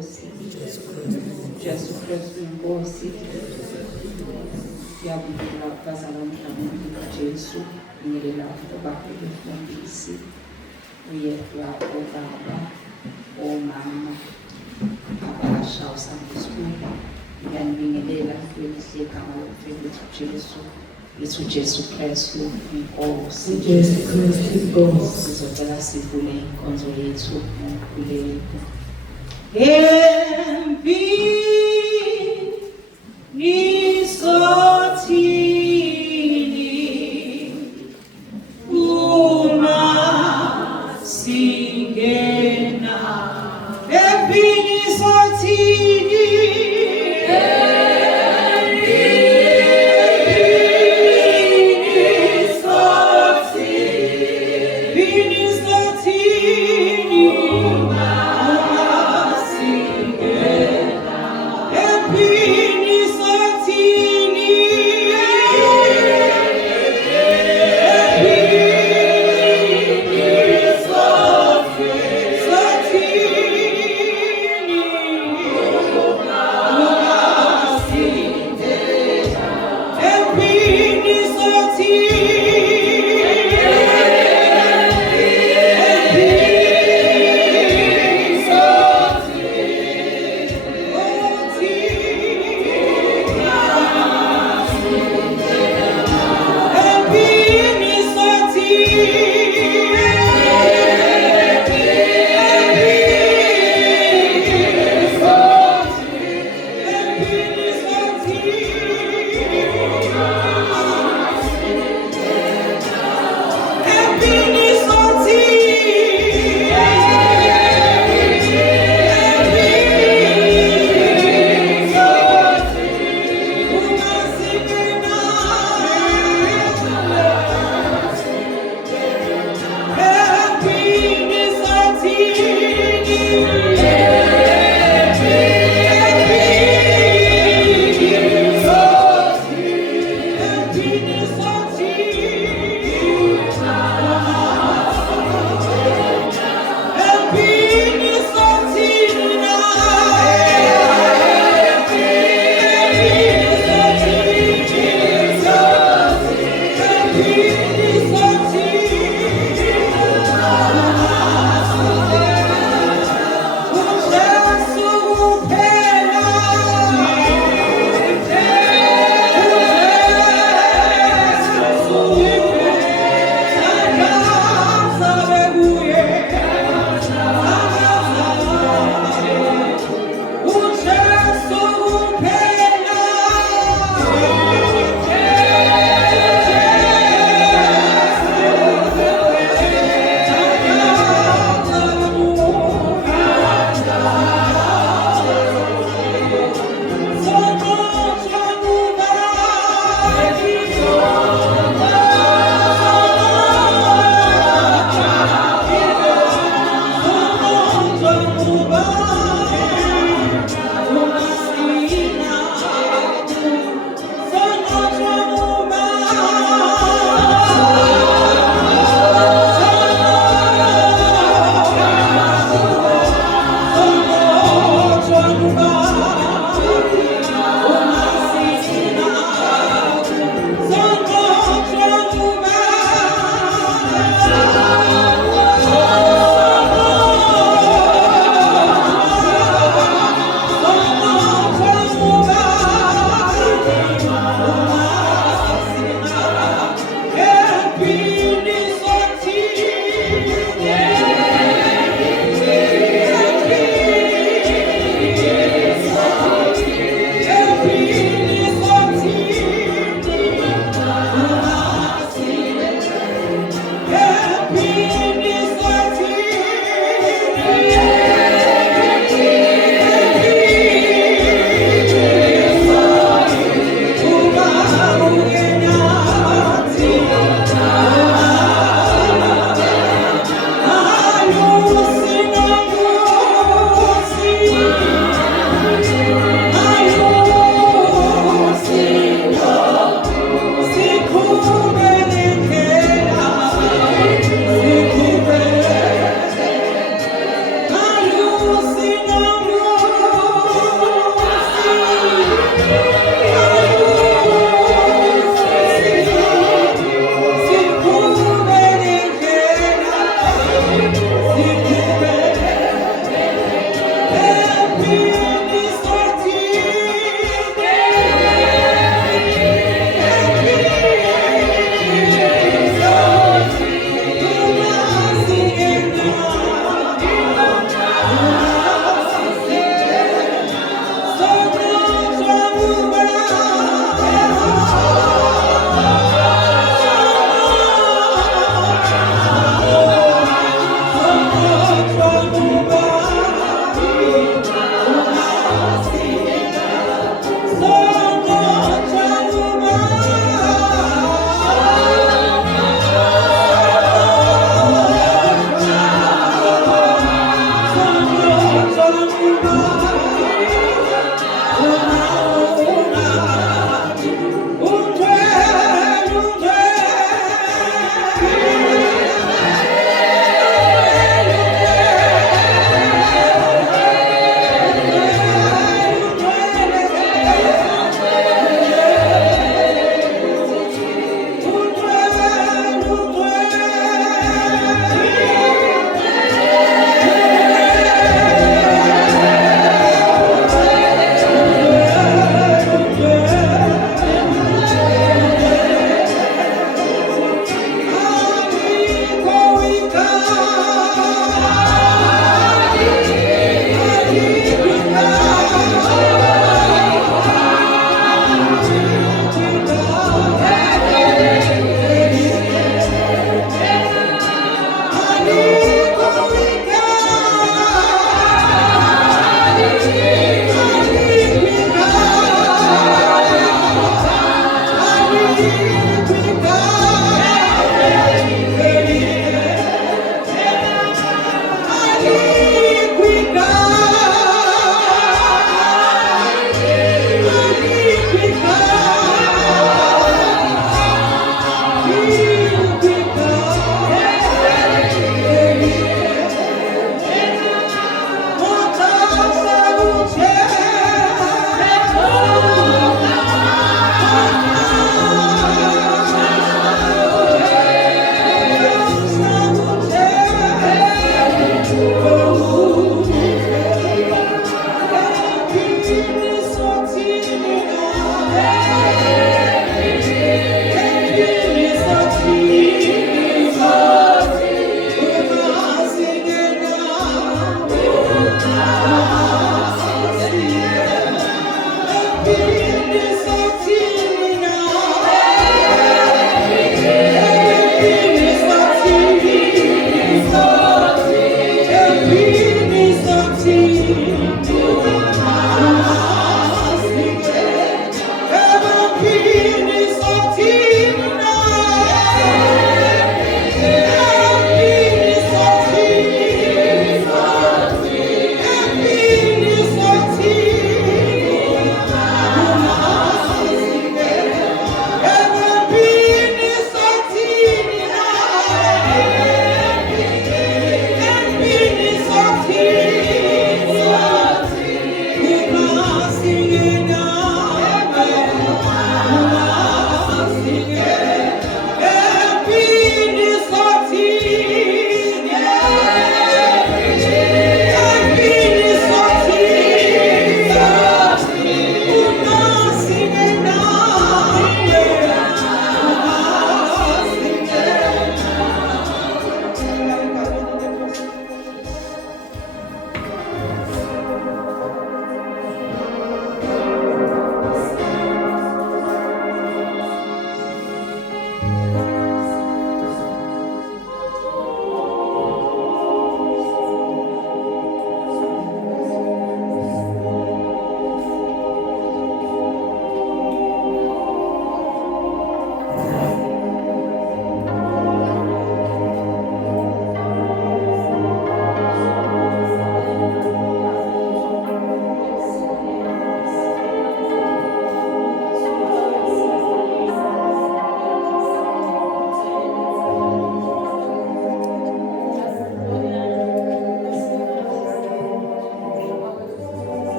inkosi, Jesu Kristu inkosi, siyabukela bazalwane Jesu ingelela bakhe befundisi uyedwa obaba omama abasha uSunday School. Ngiyanibingelela kwelihle igama lokufika lethu Jesu, lethu Jesu Kristu inkosi. Jesu Kristu inkosi. Sizocela sivule inkonzo yethu ngomkhuleko.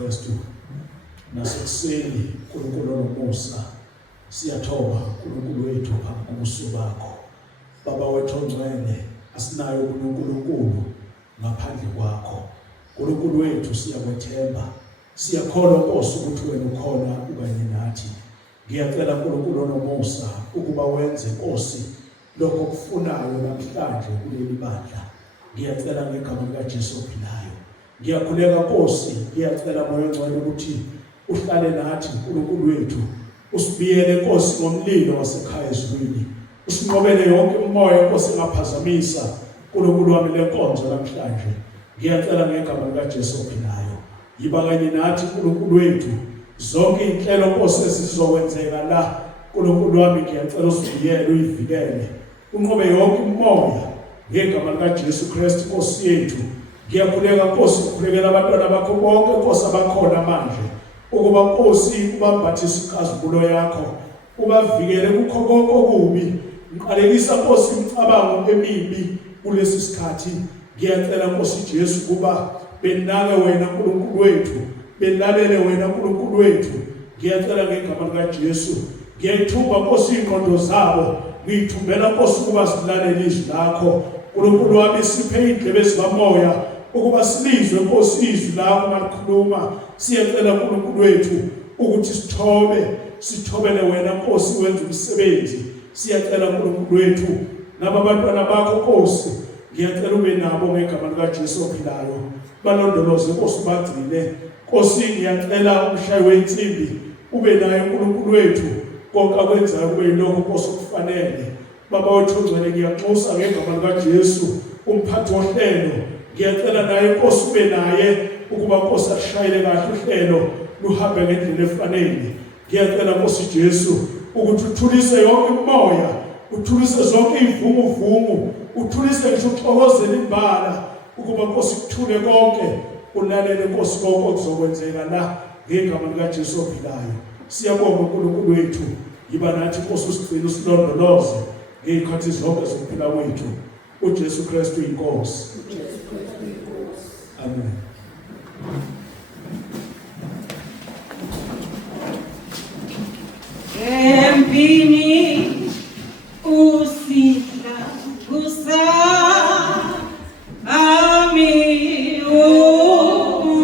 Kristu. Nasekuseni uNkulunkulu onomusa siyathoba uNkulunkulu wethu ngobuso bakho. Baba wethu ongcwele, asinayo uNkulunkulu ngaphandle kwakho. uNkulunkulu wethu siyakwethemba, siyakholwa Nkosi ukuthi wena ukhona ukanye nathi. Ngiyacela uNkulunkulu onomusa ukuba wenze Nkosi lokho okufunayo namhlanje kuleli bandla. Ngiyacela ngegama likaJesu ophilayo. Ngiyakhuleka Nkosi, ngiyacela Moya Ongcwele ukuthi uhlale nathi uNkulunkulu wethu. Usibiyele Nkosi ngomlilo wasekhaya ezulwini. Usinqobele yonke umoya Nkosi engaphazamisa uNkulunkulu wami lenkonzo namhlanje. Ngiyacela ngegama likaJesu ophilayo. Yiba kanye nathi uNkulunkulu wethu. Zonke inhlelo Nkosi esizokwenzeka la uNkulunkulu wami ngiyacela usibiyele uyivikele. Unqobe yonke umoya ngegama likaJesu Kristu Nkosi yethu. Ngiyakhuleka Nkosi ukukhulekela abantwana bakho bonke Nkosi abakhona manje. Ukuba Nkosi ubambathise iqhazibulo yakho, ubavikele kukho konke okubi. Ngiqalekisa Nkosi imicabango emibi kulesi sikhathi. Ngiyacela Nkosi Jesu kuba benake wena uNkulunkulu wethu, belalele wena uNkulunkulu wethu. Ngiyacela ngegama likaJesu, ngiyayithumba Nkosi ingqondo zabo, ngiyithumbela Nkosi ukuba silalele izwi lakho. uNkulunkulu wami siphe indlebe zikamoya ukuba silizwe Nkosi izwi lakho malikhuluma. Siyacela uNkulunkulu wethu ukuthi sithobele wena Nkosi wenze umsebenzi. Siyacela uNkulunkulu wethu naba bantwana bakho Nkosi, ngiyacela ube nabo ngegama likaJesu ophilayo. Balondoloze Nkosi bagcine. Nkosi ngiyacela umshayi wensimbi ube naye uNkulunkulu wethu. Konke akwenzayo kube yilokho Nkosi okufanele. Baba wethu ongcwele, ngiyanxusa ngegama likaJesu umphathi wohlelo. Ngiyacela naye Nkosi ube naye ukuba Nkosi ashayele kahle uhlelo luhambe ngendlela efanele. Ngiyacela Nkosi Jesu ukuthi uthulise yonke umoya, uthulise zonke ivumuvumu, uthulise ngisho ukuxokozela imbala ukuba Nkosi kuthule konke, ulalele Nkosi konke okuzokwenzeka la ngegama likaJesu ophilayo. Siyabonga uNkulunkulu wethu, yiba nathi Nkosi usigcine usilondoloze ngezikhathi zonke zokuphila kwethu. uJesu Kristu inkosi. Amen. Empini usila gusa ami umpeme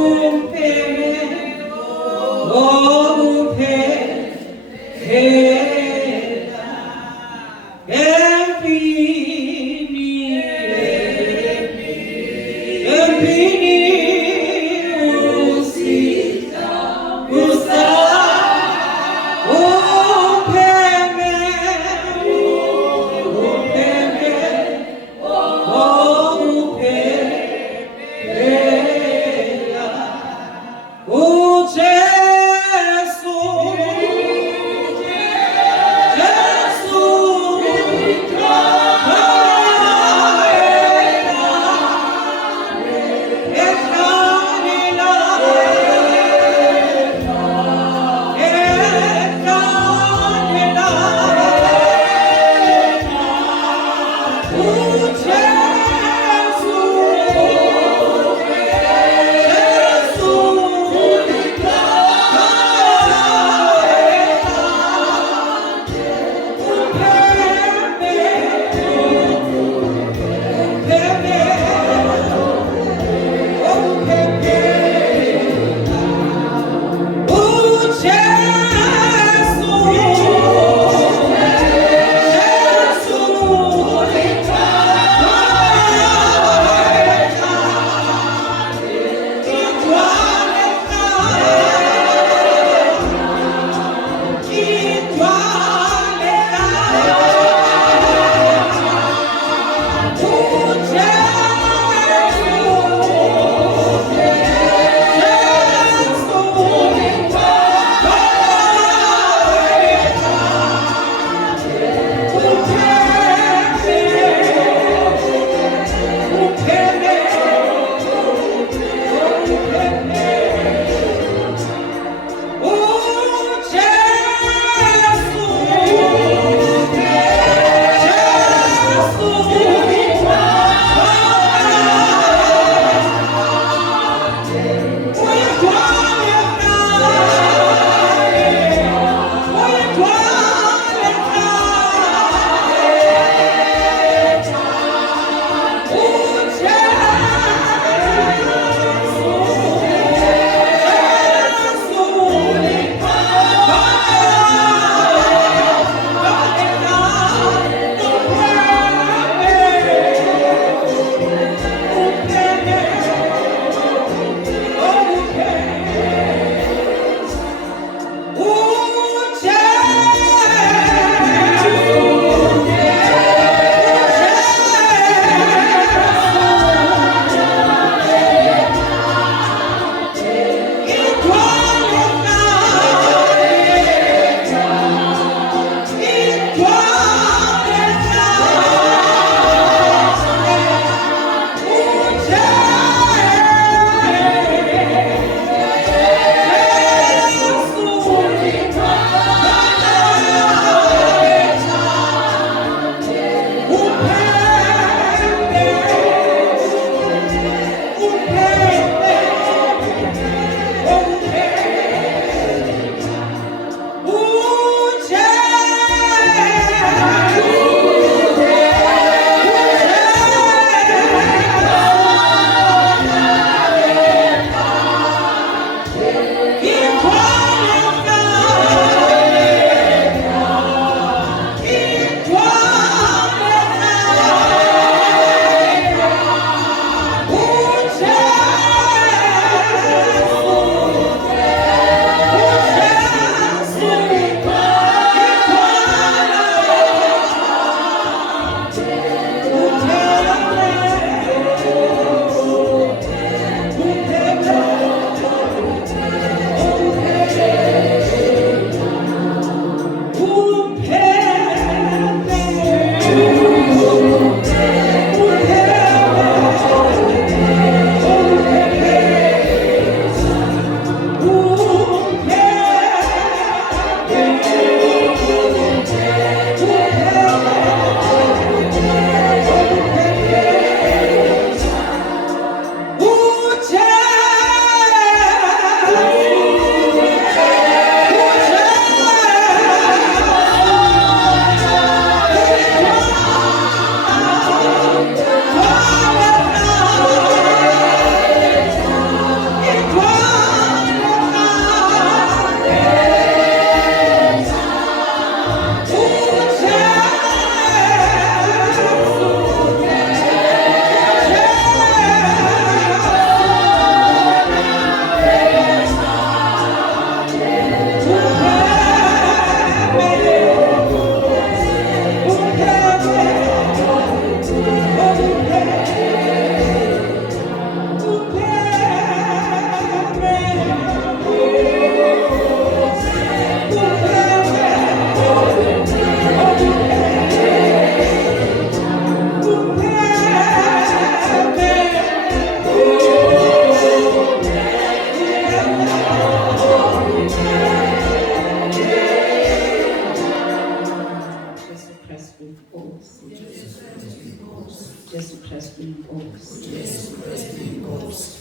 Kristu inkosi.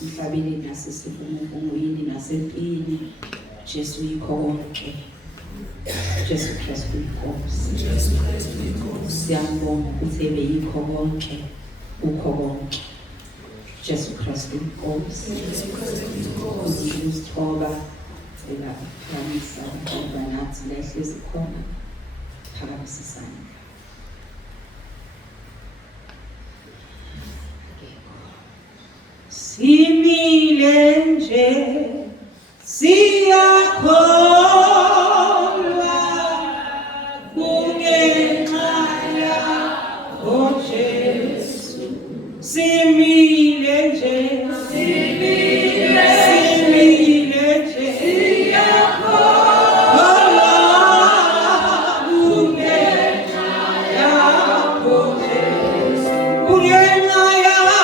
Emhlabeni nasesifumuvungwini nasempini, Jesu yikho konke. Jesu Kristu inkosi. Siyambonga ukuthi ebe yikho konke, ukho konke. Jesu Kristu inkosi. Uzithoba ela phamisa ngoba nathi lehlezi khona phakamisisana. Simile nje siyakholwa kungenxa yakho Jesu. Simile nje siyakholwa kungenxa yakho Jesu. Kungenxa yakho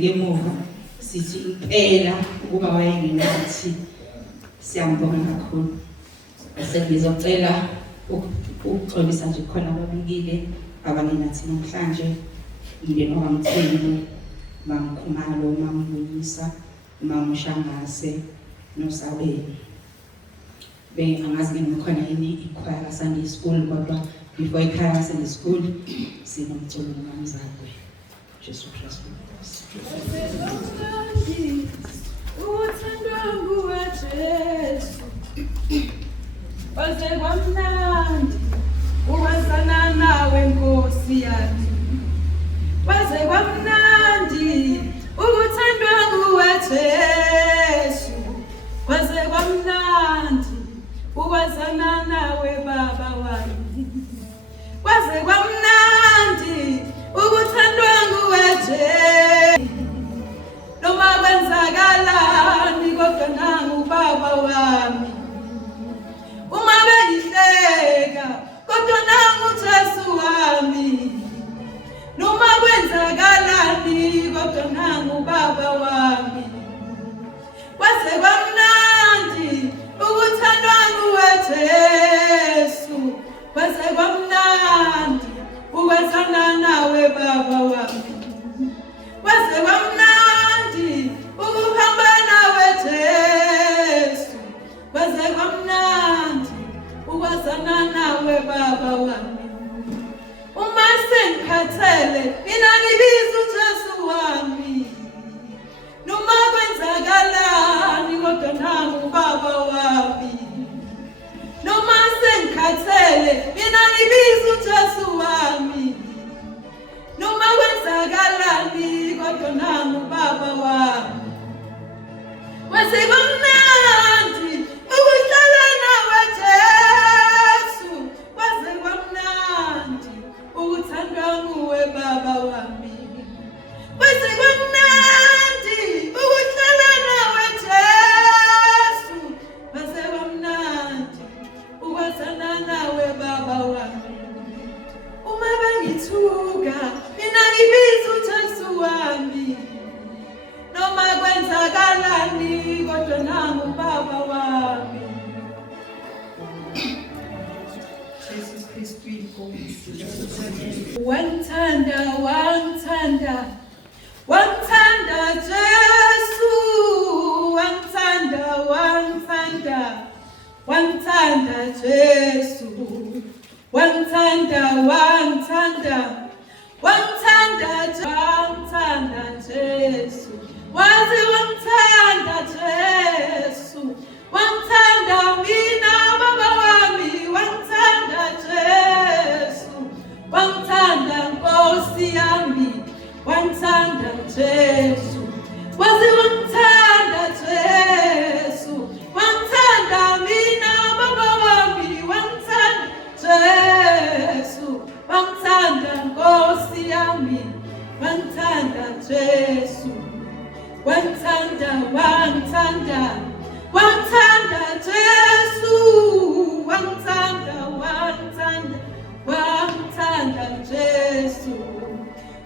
sibheke emuva sithi impela ukuba wayengenathi. Siyambonga kakhulu. Bese ngizocela ukuxolisa nje khona ababikile abangenathi namhlanje. Umndeni waMthembu, Mamkhumalo, Mamvuyisa, Mamshangase noSabeni. Angazi ngikhona yini ichoir Sunday school, kodwa before ichoir Sunday school sinomculo noMamzakwe. Jesu Kristu Nkosi. Uthandwa nguwe Jesu, waze kwamnandi ukwazana nawe Nkosi yami. Waze kwamnandi ukuthandwa nguwe Jesu, waze kwamnandi ukwazana nawe Baba wami. Waze kwamnandi ukuthandwa nguwe Jesu, noma kwenzakalani kodwa nangu Baba wami. Uma bengihleka kodwa nangu Jesu wami, noma kwenzakalani kodwa nangu Baba wami. Waze kwamnandi ukuthandwa nguwe Jesu, waze kwamnandi ukwazana nawe Baba wami. Waze kwamnandi ukuhamba nawe Jesu, waze kwamnandi ukwazana nawe Baba wami. Uma sengikhathele mina ngibiza uJesu wami, noma kwenzakalani kodwa nangu Baba wami. Noma sengikhathele mina ngibiza uJesu wami, noma kwenzakalani kodwa nangu Baba wami. Waze kwamnandi ukuhlala nawe Jesu, waze kwamnandi ukuthandwa nguwe Baba wami. Waze kwamnandi ukuhlala nawe Jesu, waze kwamnandi ukwazana nawe Baba wami. Uma bengithuka mina ngibiza uJesu wami, noma kwenzakalani kodwa nangu Baba wami. Jesus Christ Inkosi. Wangithanda, wangithanda, wangithanda Jesu, wangithanda, wangithanda, wangithanda Jesu, wangithanda, wangithanda, wangithanda Jesu, waze wangithanda Jesu, wangithanda mina Baba wami, wangithanda Jesu, wangithanda Nkosi yami, wangithanda Jesu, waze wangithanda Jesu, wangithanda mina Baba wami, wangithanda Jesu, wangithanda Nkosi yami, wangithanda Jesu, wangithanda, wangithanda, wangithanda Jesu, wangithanda, wangithanda, wangithanda Jesu,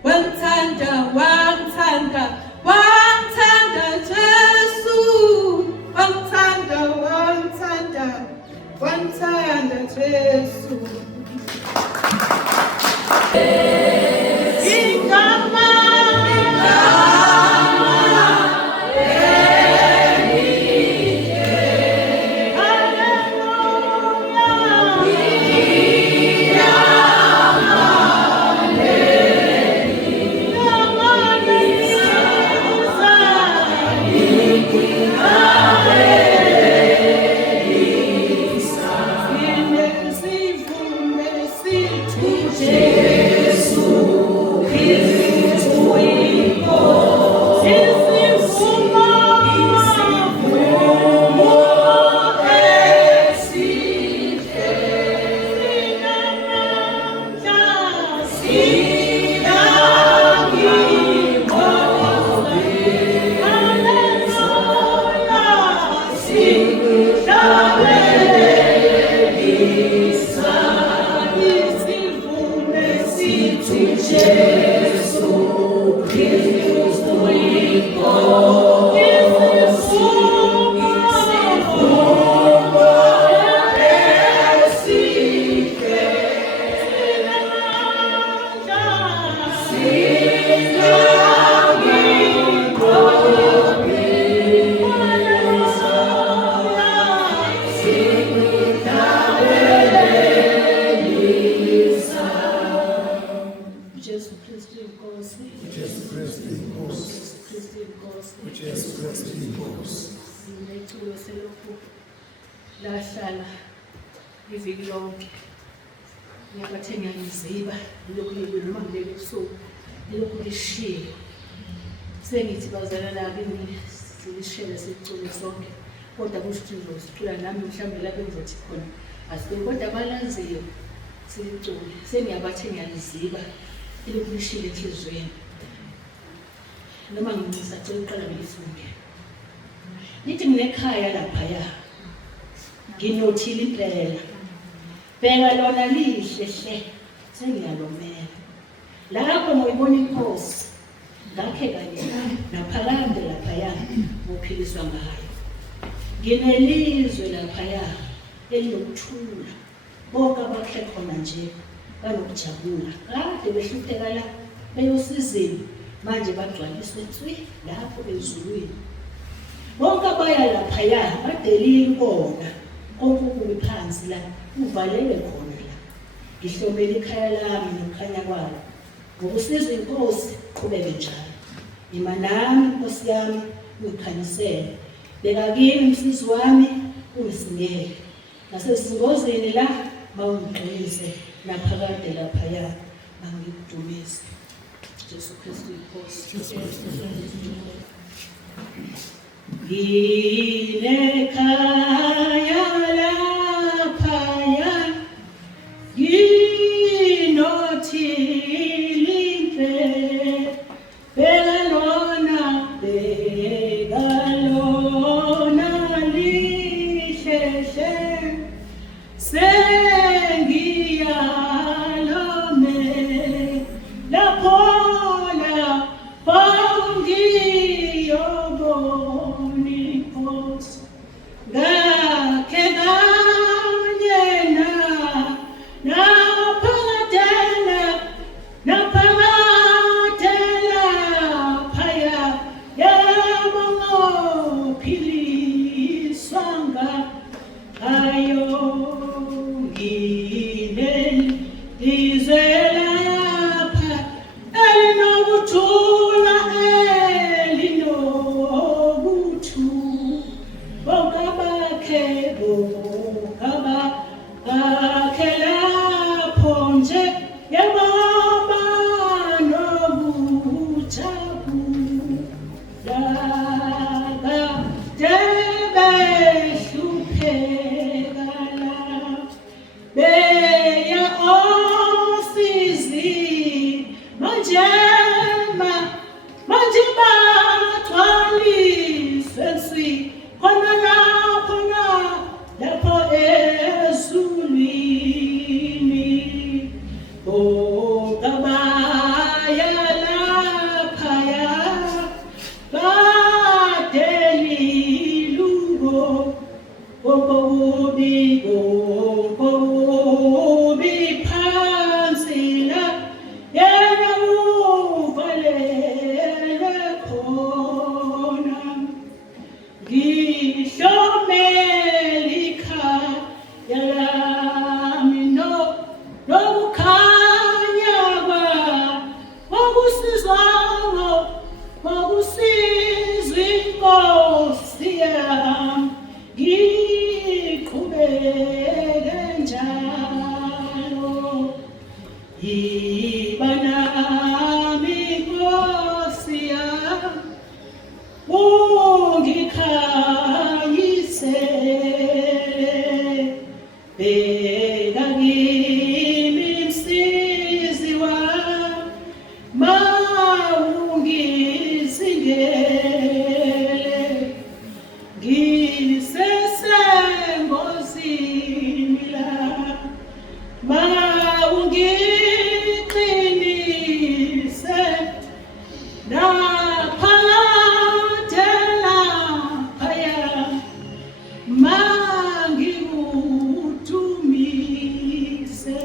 wangithanda, wangithanda, wangithanda Jesu, wangithanda, wangithanda, wangithanda Jesu. Sifu lapho lahlala iviki lonke. Ngiyabathe ngiyayiziba lokhu noma ngilele ebusuku lokhu lishiye. Sengithi bazalana kimi silishele sicule sonke. Kodwa kusho uzosicula nami mhlawumbe lapho engizothi khona asike kodwa balaziyo silicule. Sengiyabathe ngiyaliziba lokhu lishiye enhlizweni. Noma ngisacela uqala ngilifunde. Nithi nginekhaya laphaya. Nginothile impela. Bheka lona lihle hle sengiyalomela. Lapho ngoyibona inkosi ngakhe kanye naphakade laphaya ngophiliswa ngayo. Nginelizwe laphaya elinokuthula. Bonke abakhe khona nje banokujabula. Kade behlupheka la beyosizini manje bagcwaliswe tswi lapho ezulwini. Bonke abaya laphaya badelile ukona konke okubi phansi la uvalele khona la. Ngihlomela ikhaya lami nokukhanya kwalo. Ngokusiza inkosi qhubeke njalo. Ima nami inkosi yami ungikhanyisele. Beka kimi umsisi wami ungisingele. Nasesingozini la mawungiqinise naphakade laphaya mangikudumise. Jesu Kristu inkosi. Nginekhaya laphaya nginothile impela. Bheka lona lihle hle sengiyalomela. Lapho ngiyobona inkosi ngakhe kanye naphakadela phaya yabo ngophiliswa ngayo. Nginelizwe lapha elinokuthula bonke bakhe lapho nje yebo banokujabula. Kade behlupheka la beya osizini manje bagcwaliswe nswi khona lapho ezulwini. Bonke abaya laphaya badelile konke phansi la yena uvalele khona. Ngihlomela ikhaya lami nokukhanya kwakusizwa inkosi yami. Ngiqhubeke njalo. Yiba nami inkosi yami ungikhanyisele. Bheka kimi msizi wami mawungisingele. Ngisesengozini la mawungiqinise naphakade laphaya mangikudumise.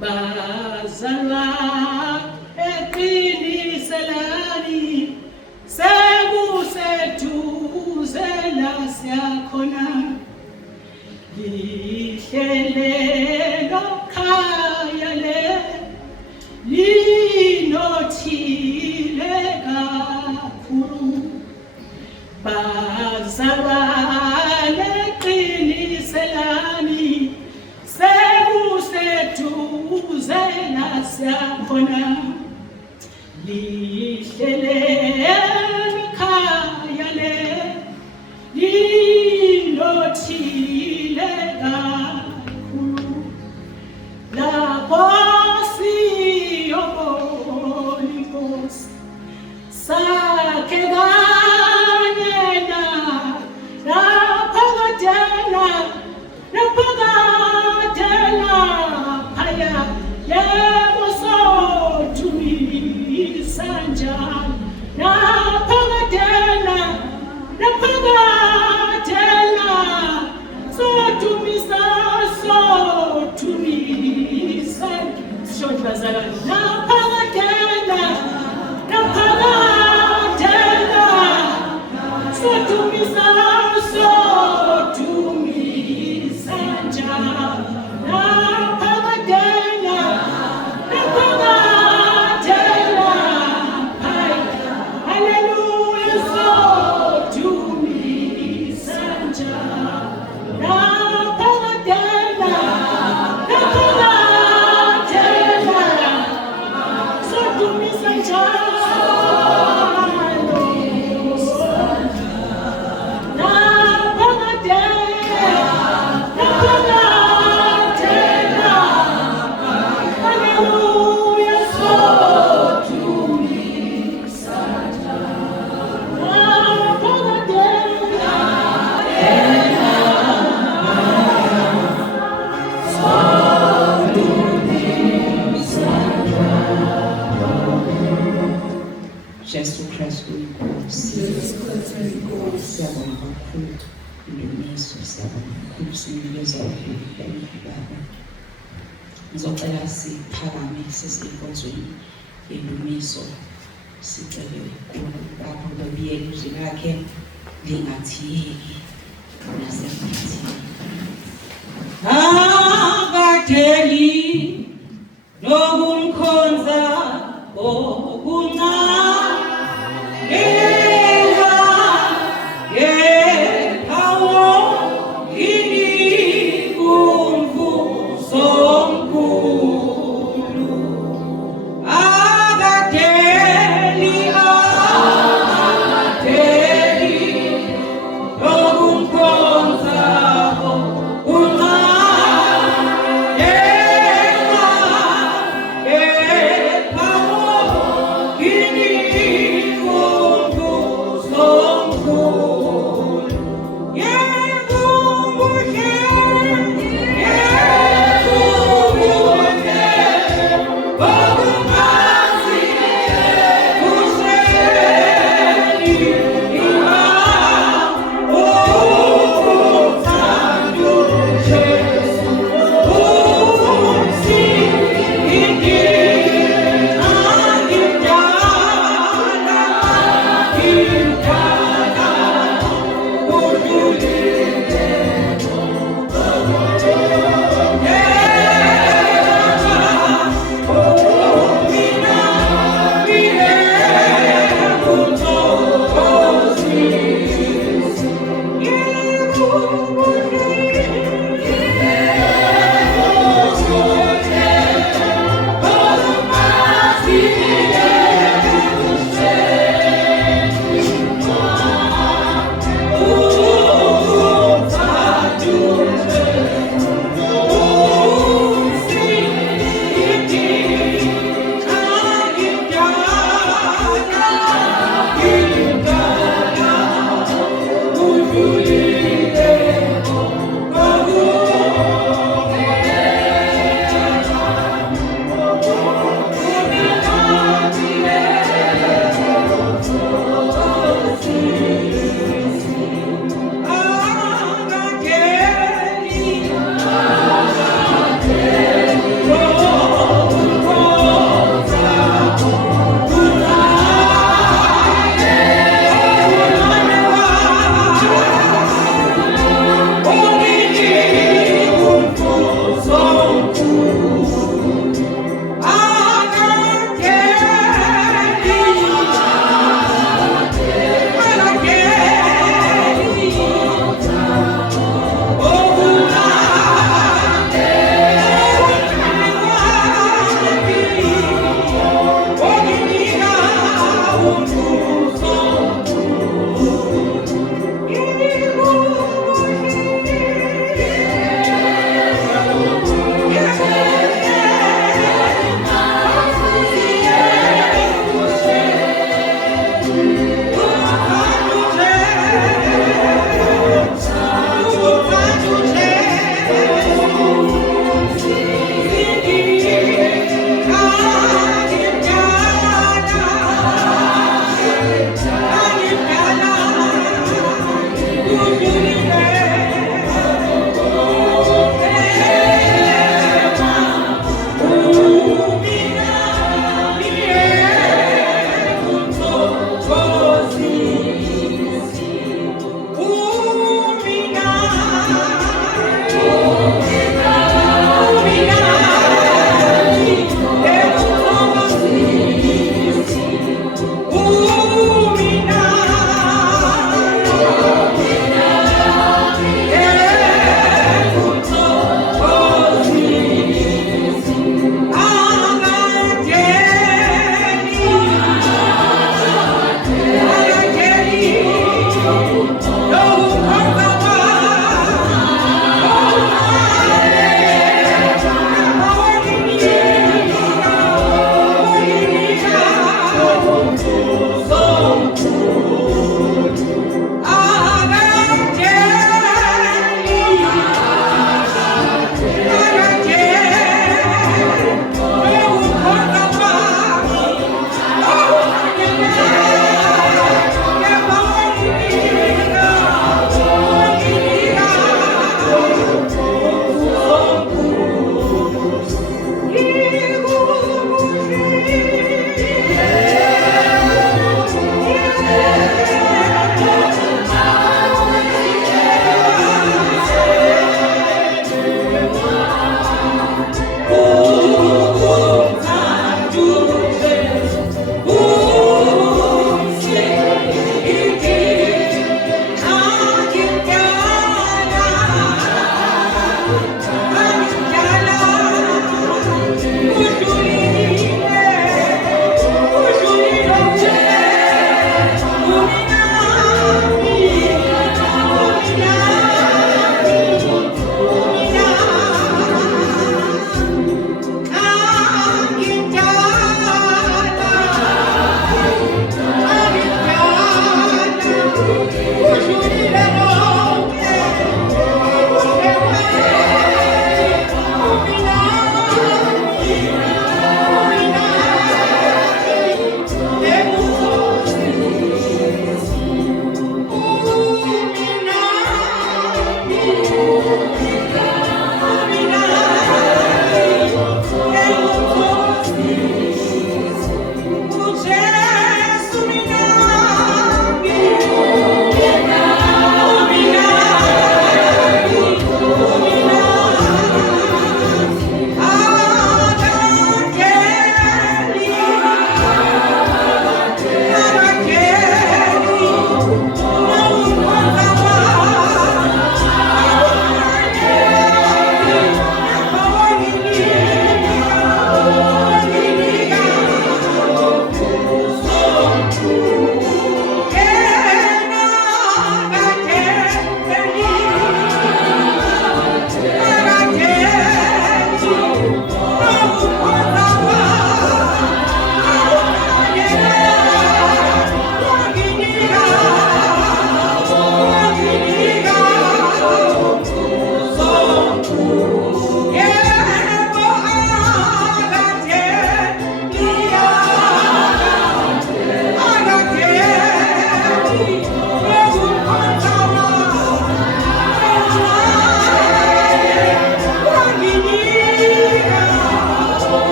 Bazalwa eqiniselani sekuseduze la siyakhona. Lihle lokhaya linothile kakhulu. Bazalwa siyakhona lihlele ekhaya le linothile kakhulu lapho siyobona inkosi sakhe kanye naphakadela phaya yebo sothumisa njalo naphakadela sothumisa shodlazala naphakadela sothumisa njalo naphakadela haleluya sothumisa njalo naphakadela sothumisa njalo Jesu Kristu inkosi. Siyabonga kakhulu Ndumiso, siyabonga kakhulu sinikeza uhlelo Baba. Ngizocela siphakame sesizinkonzweni Ndumiso sicele Baba ubabiyele izwi lakhe lingathiyeki nasemkhathini. Akadeli nokumkhonza okuncane ngehawo ini kumvuzo omkhulu akadeli nokumkhonza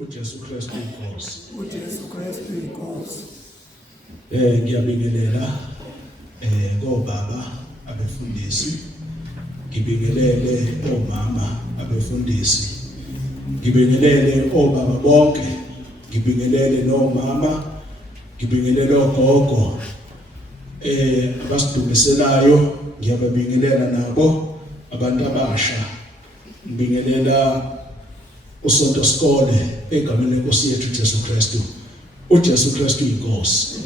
uJesu Kristu inkosi. uJesu Kristu inkosi. Ngiyabingelela ngobaba abefundisi, ngibingelele omama abefundisi, ngibingelele obaba bonke, ngibingelele nomama, ngibingelele ogogo abasidumiselayo, ngiyababingelela nabo abantu abasha, ngibingelela usonto skole egameni lenkosi yethu uJesu Kristu. uJesu Kristu inkosi.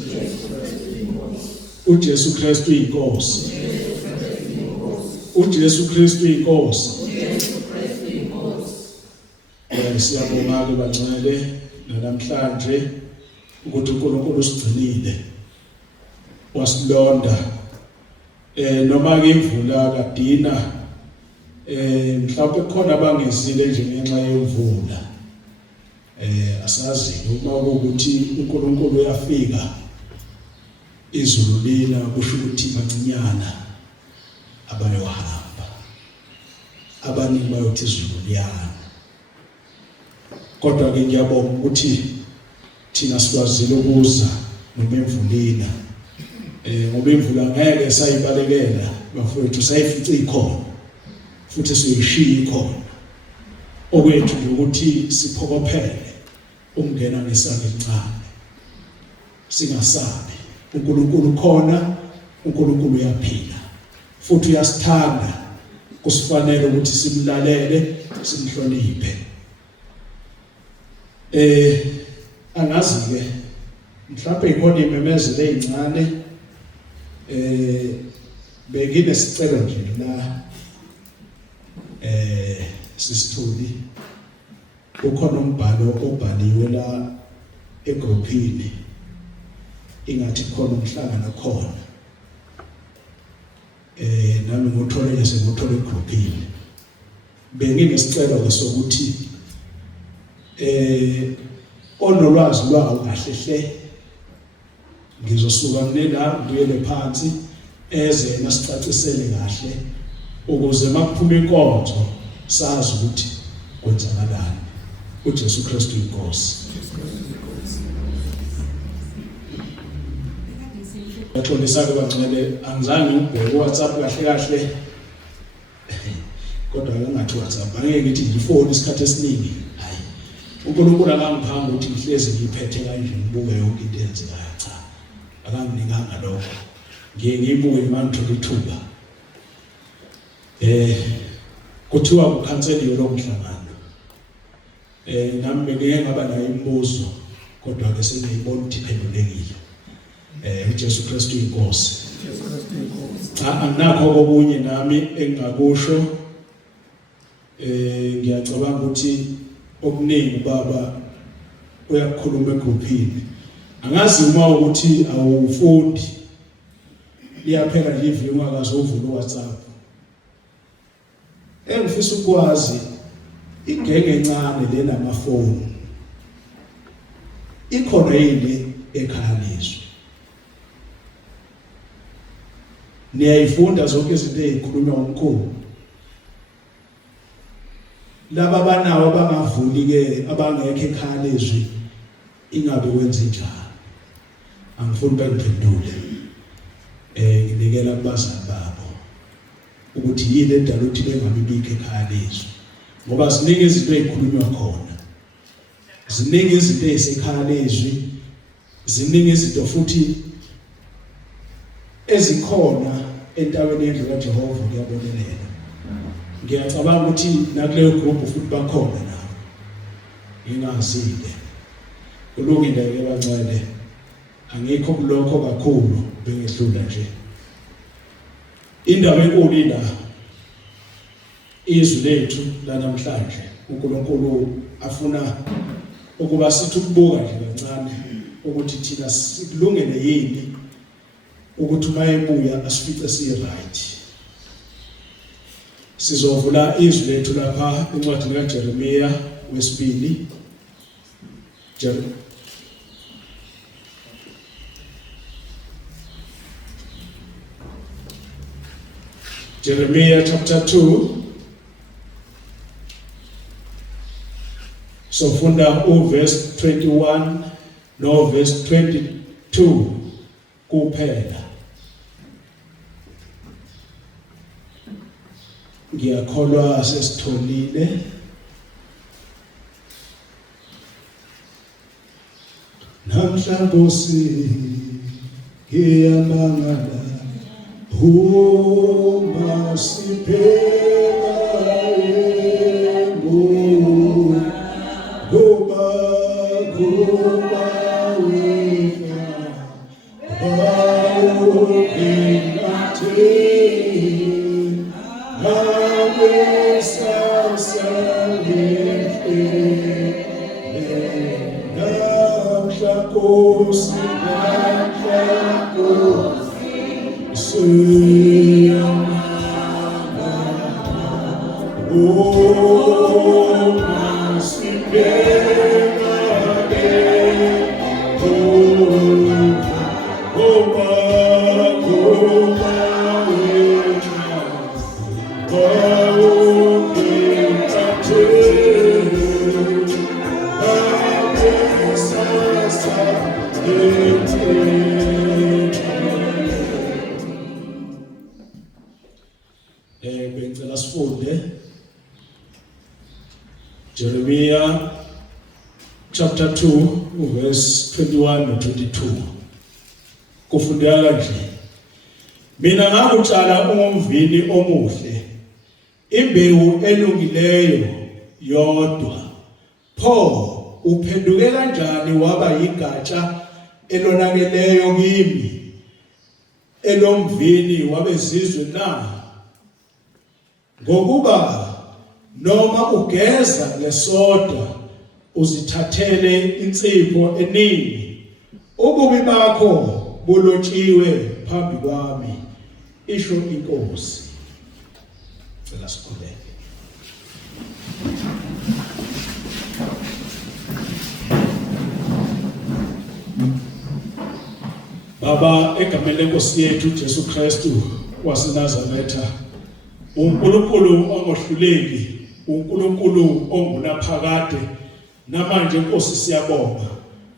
uJesu Kristu inkosi. uJesu Kristu inkosi. Siyabonga ke bancane namhlanje ukuthi uNkulunkulu usigcinile, wasilonda noma ke imvula kadina mhlawumbe khona abangezile nje ngenxa yemvula, asazi uma ukuthi uNkulunkulu uyafika izulu lina kusho ukuthi bancinyana abayohamba, abaningi bayothi izulu liyana. Kodwa ke ngiyabonga ukuthi thina sikwazile ukuza noma imvulina, ngoba imvula ngeke sayibalekela bafowethu, sayifica ikhona futhi siyishiya ikhona. Okwethu ukuthi siphokophele ukungena ngesandla elincane, singasabi. uNkulunkulu khona, uNkulunkulu uyaphila futhi uyasithanda, kusifanele ukuthi simlalele, simhloniphe. Angazi ke mhlawumbe ikhona imemezelo ezincane benginesicelo nje la sisithuli, ukhona umbhalo obhaliwe la egroupini, ingathi khona umhlangano khona, nami ngothole nje ngothole egroupini. Benginesicelo ke sokuthi onolwazi lwawo kahlehle ngizosuka kunela ngiyele phansi eze nasicacisele kahle ukuze makuphuma inkonzo sazi ukuthi kwenzakalani. uJesu Kristu inkosi. Baxolisa ke bancane, angizange ngibheke WhatsApp kahle kodwa ngathi WhatsApp angeke ngithi ngifone isikhathi esiningi. Hayi, uNkulunkulu akangiphambi ukuthi ngihlezi ngiphethe kanje ngibuke yonke into eyenzekayo. Cha, akanginikanga lokho. Ngiyibuke mangithola ithuba. Kuthiwa ukhanseliwe lo mhlangano. Nami ngeke ngaba nayo imibuzo, kodwa ke sengiyibona ukuthi iphendulekile. uJesu Kristu inkosi. Cha, anginakho okunye nami engingakusho. Ngiyacabanga ukuthi okuningi baba uyakhuluma egroupini. Angazi uma ukuthi awufundi liyaphela nje iviki ungakaze uvule uWhatsApp. Engifisa ukwazi igenge encane le namafoni ikhona yini ekhaya lezwe. niyayifunda zonke izinto ezikhulunywa umkhulu. Laba banawo abangavuli ke abangekho ekhaya lezwi ingabe wenza njalo. Angifuni bengiphendule. Nginikela kubazali babo ukuthi yini endala ukuthi bengabe bikho ekhaya lezwi. Ngoba ziningi izinto ezikhulunywa khona. Ziningi izinto ezisekhaya lezwi. Ziningi izinto futhi ezikhona endaweni yendlu kaJehova kuyabonelela. Ngiyacabanga ukuthi nakuleyo group futhi bakhona nabo. Ingazike. Kulungile ke bancane. Angikho kulokho kakhulu bengehlula nje. Indaba enkulu ila izwi lethu lanamhlanje uNkulunkulu afuna ukuba sithi ukubuka nje kancane ukuthi thina sikulungele yini ukuthi uma ebuya asifice si right. Sizovula izwi lethu lapha encwadini kaJeremiya wesibili. Jeremiah chapter 2. So funda verse 21 no verse 22 kuphela. Ngiyakholwa sesitholile. Namhla Nkosi ngiyamangala uma siphela kuba wena awukenate Bengicela sifunde Jeremiah chapter 2 verse 21 no 22. Kufundeka kanje. Mina ngakutshala umvini omuhle, imbewu elungileyo yodwa. Pho uphenduke kanjani waba yigatsha elonakeleyo kimi, elomvini wabezizwe na? Ngokuba noma ugeza ngesoda uzithathele insipho eningi, ububi bakho bulotshiwe phambi kwami, isho iNkosi. Cela sikhuleke. Baba, egameni leNkosi yethu Jesu Kristu waseNazaretha, uNkulunkulu ongohluleki, uNkulunkulu ongunaphakade, namanje Nkosi siyabonga.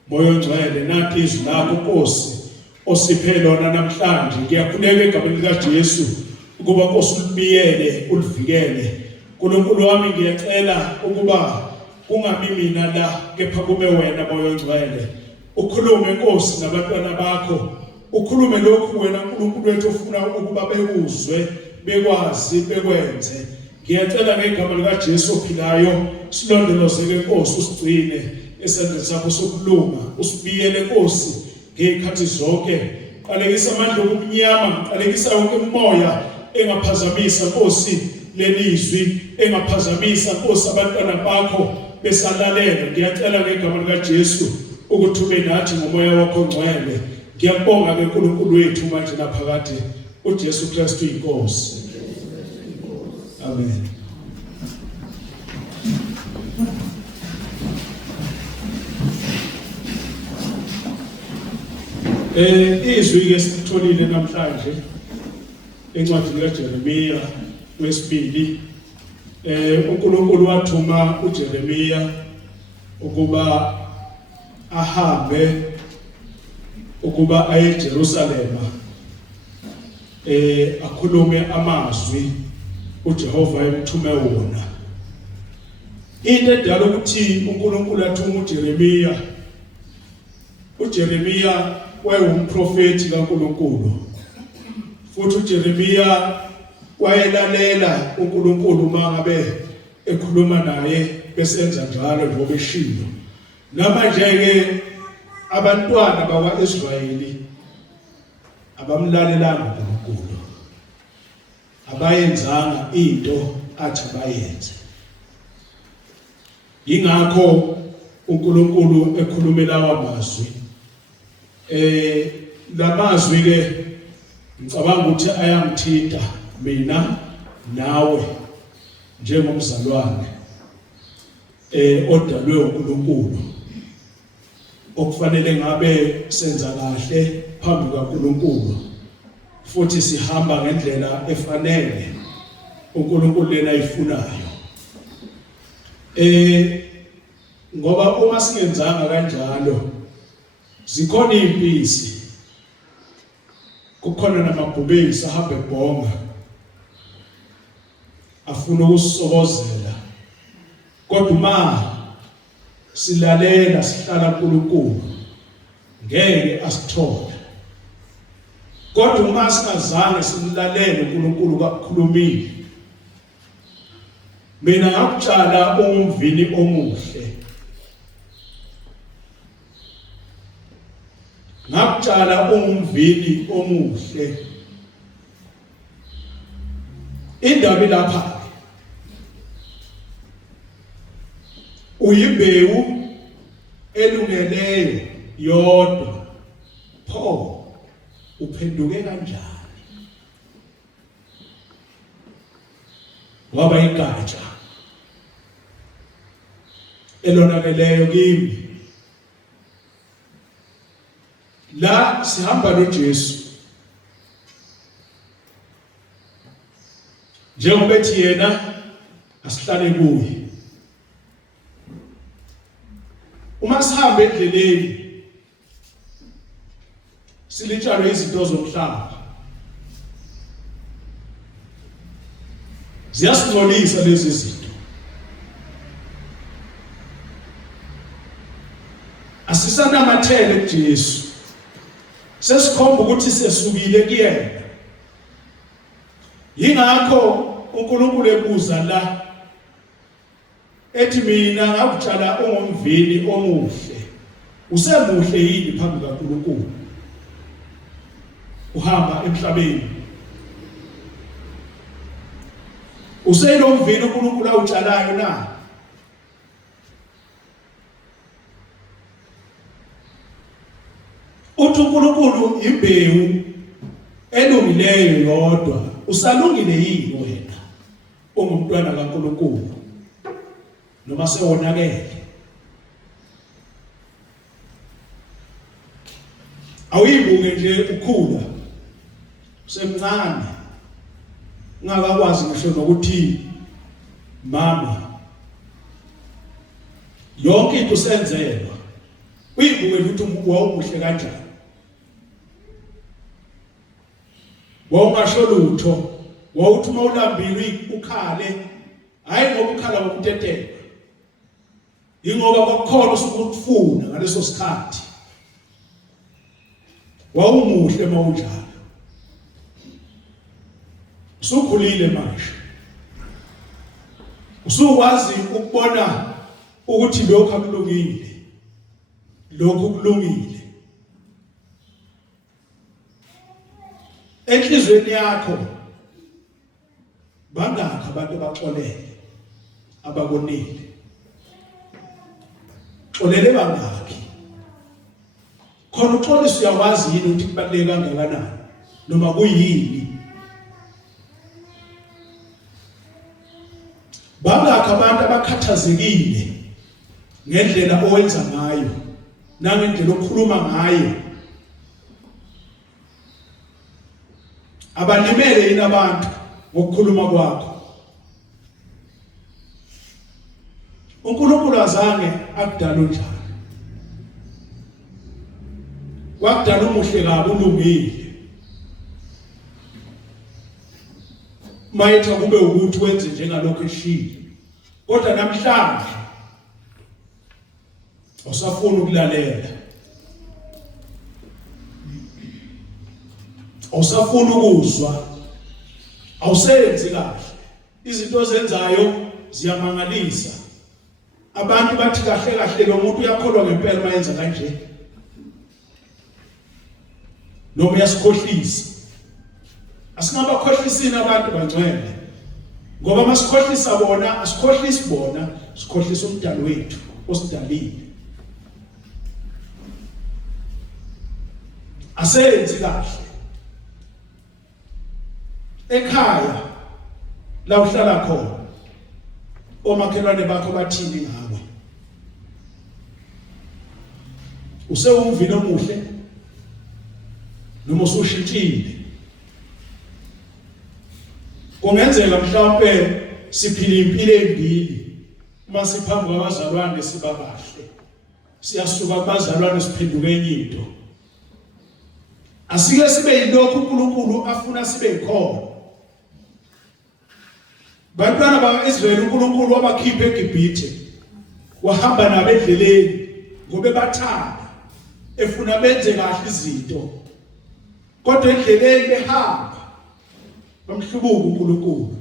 Moyo Ngcwele, nathi izwi lakho Nkosi osiphe lona namhlanje. Ngiyakhuleka egameni likaJesu ukuba Nkosi ulibiyele, ulivikele. Nkulunkulu wami, ngiyacela ukuba kungabi mina la, kepha kube wena Moyo Ngcwele. Ukhulume Nkosi nabantwana bakho. Ukhulume lokhu wena Nkulunkulu wethu ufuna ukuba bekuzwe, bekwazi, bekwenze. Ngiyacela ngegama likaJesu ophilayo, silondolozeke Nkosi, usigcine esandleni sakho sokulunga, usibiyele Nkosi ngezikhathi zonke. Qalekisa amandla obumnyama, qalekisa wonke umoya engaphazamisa Nkosi lelizwi, engaphazamisa Nkosi abantwana bakho besalalela. Ngiyacela ngegama likaJesu ukuthi ube nathi ngomoya wakho Ngcwele. Ngiyabonga ke uNkulunkulu wethu manje naphakade, uJesu Kristu iNkosi. Amen. Izwi ke sitholile namhlanje encwadini kaJeremiya wesibili. uNkulunkulu wathuma uJeremiya ukuba ahambe ukuba aye eJerusalema akhulume amazwi uJehova emthume wona. Into edala ukuthi uNkulunkulu athuma uJeremiya wayewumprofeti kaNkulunkulu, futhi uJeremiya wayelalela uNkulunkulu mangabe ekhuluma naye besenza njalo njengoba eshilo. Namanje ke abantwana bakwaIsrayeli abamlalelanga uNkulunkulu, abayenzanga into athi bayenze. Ingakho uNkulunkulu ekhulumela amazwi. Lamazwi ke ngicabanga ukuthi ayangithinta mina nawe njengomzalwane odalwe uNkulunkulu, okufanele ngabe senza kahle phambi kaNkulunkulu, futhi sihamba ngendlela efanele uNkulunkulu lena ayifunayo. Ngoba uma singenzanga kanjalo zikhona impisi, kukhona namabhubesi ahambe ebhonga afuna ukusisokozela, kodwa uma silalela sihlala kuNkulunkulu ngeke asithole. Kodwa uma singazange simlalele uNkulunkulu kakhulumile, mina ngakutshala umvini omuhle, ngakutshala umvini omuhle. Indaba lapha uyimbewu elungeleyo yodwa, pho uphenduke kanjani waba igatsha elonakeleyo kimi. La sihamba noJesu njengoba ethi yena asihlale kuye. Uma sihamba endleleni silitshalo izinto zomhlaba, ziyasingcolisa lezi zinto. Asisanamathele kuJesu, sesikhomba ukuthi sesukile kuyena. Yingakho uNkulunkulu ebuza la ethi mina ngakutshala ungumvini omuhle, usemuhle yini phambi kaNkulunkulu uhamba emhlabeni? Useyilomvini uNkulunkulu awutshalayo na? Uthi uNkulunkulu imbewu elungileyo yodwa, usalungile yini wena ungumntwana kaNkulunkulu noma sewonakele? Awuyibuke nje ukhula semncane, ungakakwazi ngisho nokuthi mama, yonke into senzelwa. Uyibuke ukuthi wawumuhle kanjani, wawungasho lutho, wawuthi uma ulambile ukhale, hayi ngoba ukhala ngokutetela, ingoba kwakukhona usukufuna ngaleso sikhathi. Wawumuhle mawunjalo, usukhulile manje, usukwazi ukubona ukuthi lokho akulungile, lokho kulungile. Enhlizweni yakho bangakho abantu abaxolele ababonile? Xolele bangakhi? Khona uxolisa uyawazi yini ukuthi kubaluleke kangakanani noma kuyini? Bangakho abantu abakhathazekile ngendlela owenza ngayo nangendlela okhuluma ngayo? Abanimele yini abantu ngokukhuluma kwakho? uNkulunkulu azange akudala njalo. Wakudala umuhle kabi ulungile. Mayitha kube ukuthi wenze njengalokho eshilo. Kodwa namhlanje usafuna ukulalela. Awusafuna ukuzwa. Awusenzi kahle. Izinto ozenzayo ziyamangalisa. Abantu bathi kahle kahle lo muntu uyakholwa ngempela mayenza kanje. Noma uyasikhohlisa. Asingabakhohlisini abantu bangcwele. Ngoba masikhohlisa bona, asikhohlisi bona, sikhohlisa umdali wethu osidalile. Asenzi kahle. Ekhaya la uhlala khona omakhelwane bakho bathini ngawe? Usewumvini omuhle noma usushintshile? Kungenzeka mhlawumbe siphila impilo embili uma siphambi kwabazalwane siba kahle, siyasuka kubazalwane siphenduka enye into. Asike sibe yilokhu uNkulunkulu afuna sibe khona. Bantwana bakaIsrael uNkulunkulu wabakhipha eGibhithe, wahamba nabo endleleni ngoba bathanda, efuna benze kahle izinto. Kodwa endleleni behamba bamhlubuka uNkulunkulu.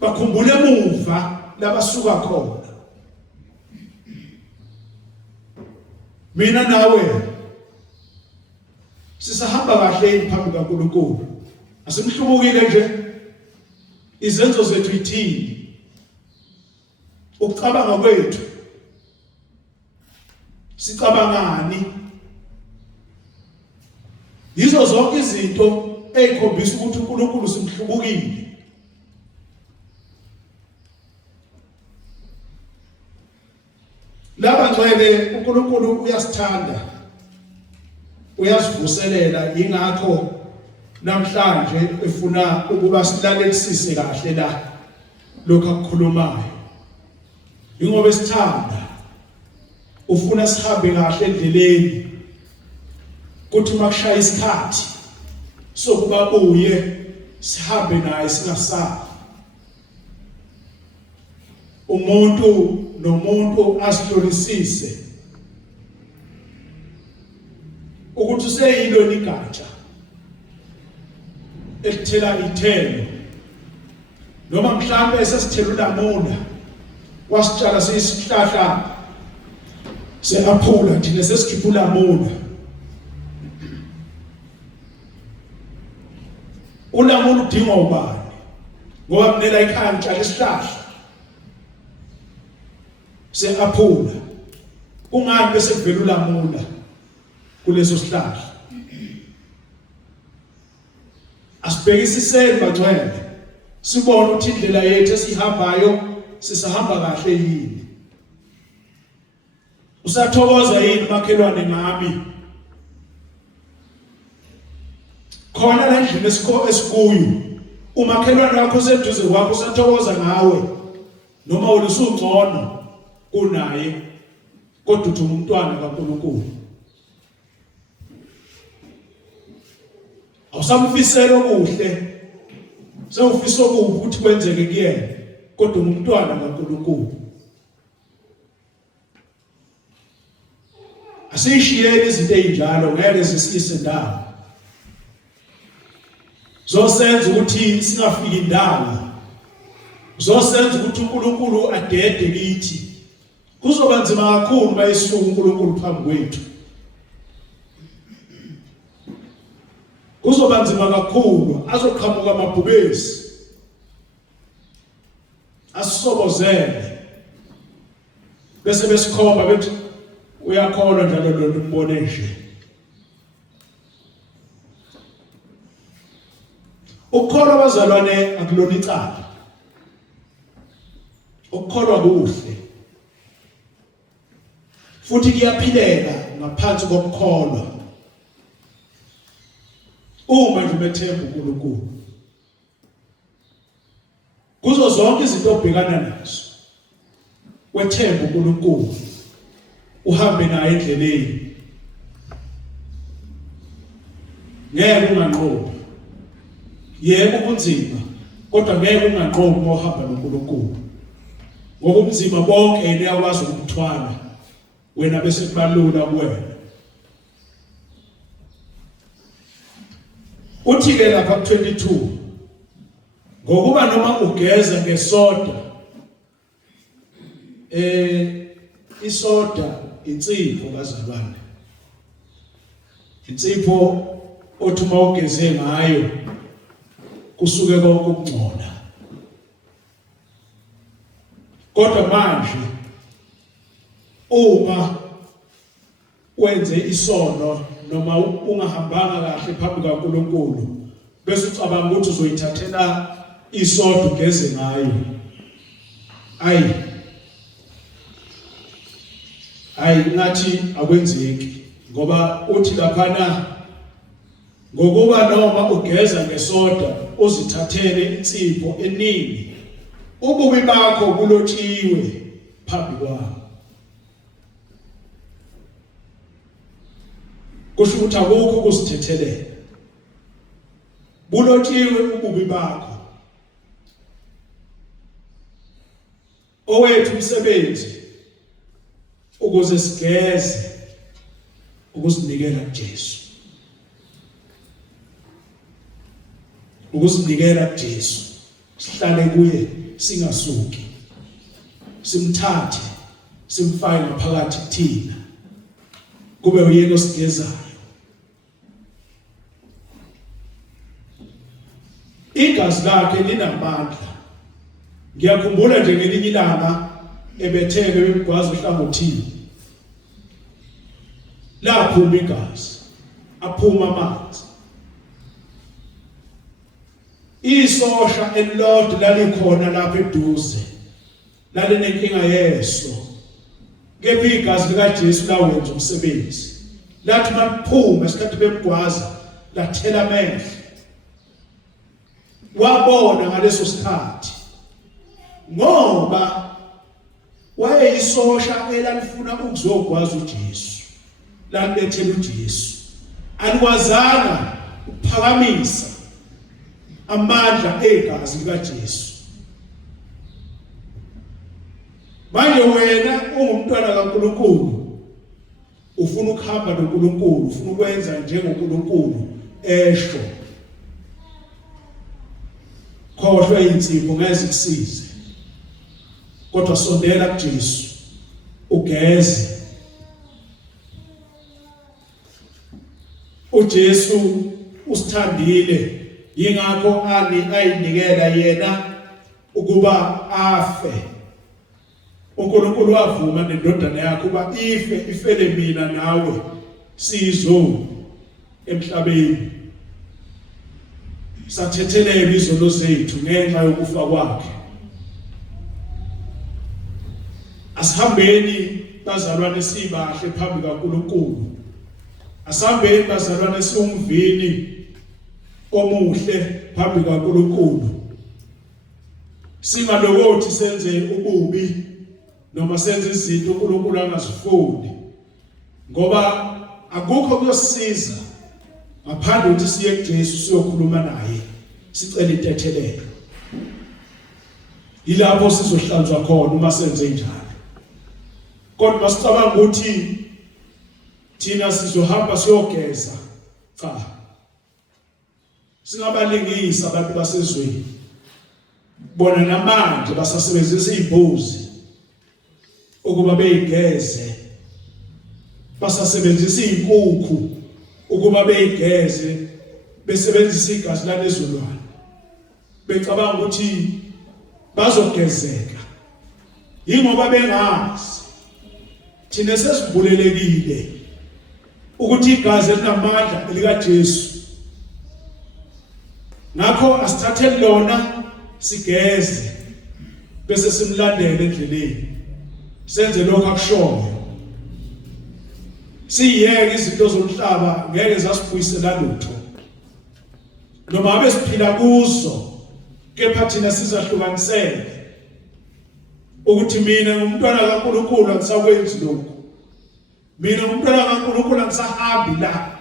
Bakhumbule emuva labasuka khona. Mina nawe sisahamba kahle phambi kaNkulunkulu. Asimhlubukile nje. Izenzo zethu ithini? Ukucabanga kwethu sicabangani? Yizo zonke izinto ezikhombisa ukuthi uNkulunkulu simhlubukile. Laba ngcwele uNkulunkulu uyasithanda, uyasivuselela. Ingakho namhlanje efuna ukuba silalelisise kahle la lokho akukhulumayo. Ingoba esithanda ufuna sihambe kahle endleleni, kuthi makushaya isikhathi sokuba buye sihambe naye singasafi. Umuntu nomuntu asihlolisise ukuthi useyilo igatsha elithela ithelo, noma mhlambe sesithela ulamula wasitshala sesihlahla seaphula thina sesikhipha ulamula. Ulamula udinga ubani? Ngoba kunela ekhaya ngitshala isihlahla seaphula. Kungani bese kuvela ulamula kuleso sihlahla? Asibhekisiseni bangcwele, sibone ukuthi indlela yethu esihambayo sisahamba kahle yini. Usathokoza yini makhelwane ngami? Khona la ndlela esikuyo umakhelwane wakho seduze kwakho usathokoza ngawe, noma ulusungcono kunaye kodwa uthi umntwana kaNkulunkulu? Awusamfisela okuhle, sewufisa okubi ukuthi kwenzeke kuyena, kodwa umntwana kaNkulunkulu. Asishiyeni izinto ezinjalo, ngeke zisise ndawo. Zosenza ukuthi singafiki indawo. Zosenza ukuthi uNkulunkulu adede kithi. Kuzoba nzima kakhulu mayisuka uNkulunkulu phambi kwethu. Kuzoba nzima kakhulu, azoqhamuka amabhubesi asisobozele bese besikhomba bethi uyakholwa njalo lo umbone nje. Ukukholwa abazalwane akulona icala. Ukukholwa kuhle futhi kuyaphileka ngaphansi kokukholwa. uma nje umethemba uNkulunkulu kuzo zonke izinto obhekana nazo wethemba uNkulunkulu uhambe naye endleleni ngeke unganqobi yebo kunzima kodwa ngeke unganqobi uma uhamba noNkulunkulu ngoba ubunzima bonke yena uyakwazi ukuthwala wena bese kubalula kuwena. Uthi ke lapha ku-22 ngokuba noma ugeza ngesoda isoda insipho kazalwane, insipho othi uma ugeze ngayo kusuke konke ukungcola. Kodwa manje uma wenze isono noma ungahambanga kahle phambi kaNkulunkulu bese ucabanga ukuthi uzoyithathela isoda ugeze ngayo, ngathi akwenzeki ngoba uthi laphana ngokuba noma ugeza ngesoda uzithathele insipho eningi ububi bakho bulotshiwe phambi kwakho. Kusho ukuthi akukho ukuzithethelela, bulotshiwe ububi bakho. Owethu umsebenzi ukuze sigeze ukuzinikela kuJesu, ukuzinikela kuJesu, sihlale kuye singasuki, simthathe simfake ngaphakathi kuthina kube uyena osigezayo. Igazi lakhe linamandla. Ngiyakhumbula nje ngelinye ilanga ebetheke bemgwaza uhlangothini laphuma igazi aphuma amanzi. Isosha elilodwa lalikhona lapha eduze lalinenkinga yeso, kepha igazi likaJesu lawenza umsebenzi. Lathi maliphuma isikhathi bemgwaza lathela amehlo, wabona ngaleso sikhathi ngoba wayeyisosha elalifuna ukuzogwaza uJesu, lalibethela uJesu, alikwazanga ukuphakamisa amandla egazi likaJesu. Manje wena ungumntwana kaNkulunkulu ufuna ukuhamba noNkulunkulu, ufuna ukwenza njengoNkulunkulu esho, khohlwe insipho ngeze kusize, kodwa sondela kuJesu ugeze. uJesu usithandile, yingakho ayinikela yena ukuba afe. uNkulunkulu wavuma nendodana yakhe ukuba ifele mina nawe sizo emhlabeni, sathethelela izono zethu ngenxa yokufa kwakhe. Asihambeni bazalwane sibahle phambi kaNkulunkulu, asihambeni bazalwane siwumvini omuhle phambi kaNkulunkulu, singalokothi senze ububi noma senze izinto uNkulunkulu angazifuni, ngoba akukho kuyosisiza ngaphandle ukuthi siye kuJesu siyokhuluma naye sicela intethelelo. Yilapho sizohlanzwa khona uma senze njalo. Kodwa masicabanga ukuthi thina sizohamba siyogeza, cha, singabalingisa abantu basezweni. Bona namanje basasebenzisa izimbuzi ukuba beyigeze, basasebenzisa izinkukhu ukuba beyigeze, besebenzisa igazi lalezolwane, becabanga ukuthi bazogezeka. Yingoba bengazi thina sesivulelekile ukuthi igazi linamandla elikaJesu. Ngakho asithathele lona sigeze bese simlandele endleleni, senze lokho akushoyo. Siyeke izinto zomhlaba ngeke zasibuyisela lutho. noma abe siphila kuzo kepha thina sizahlukanisele ukuthi mina ngumntwana kaNkulunkulu angisakwenzi lokho, mina ngumntwana kaNkulunkulu angisahambi la,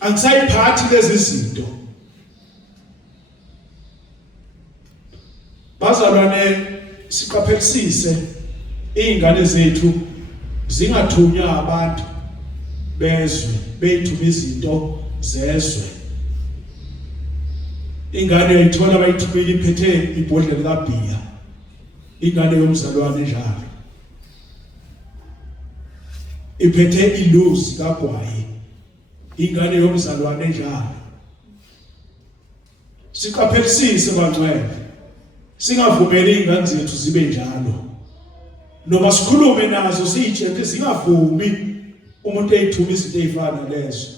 angisayiphathi lezi zinto. Bazalwane, siqaphelisise izingane zethu zingathunywa abantu bezwe beyithuma izinto zezwe. Ingane uyayithola bayithumile iphethe ibhodlela kaBhiya, ingane yomzalwane njalo, iphethe iluzi kaGwayi, ingane yomzalwane njalo. Siqaphelisise bangcwele, singavumeli izingane zethu zibe njalo, noma sikhulume nazo siyitshele zingavumi umuntu eyithuma izinto ezifana lezo,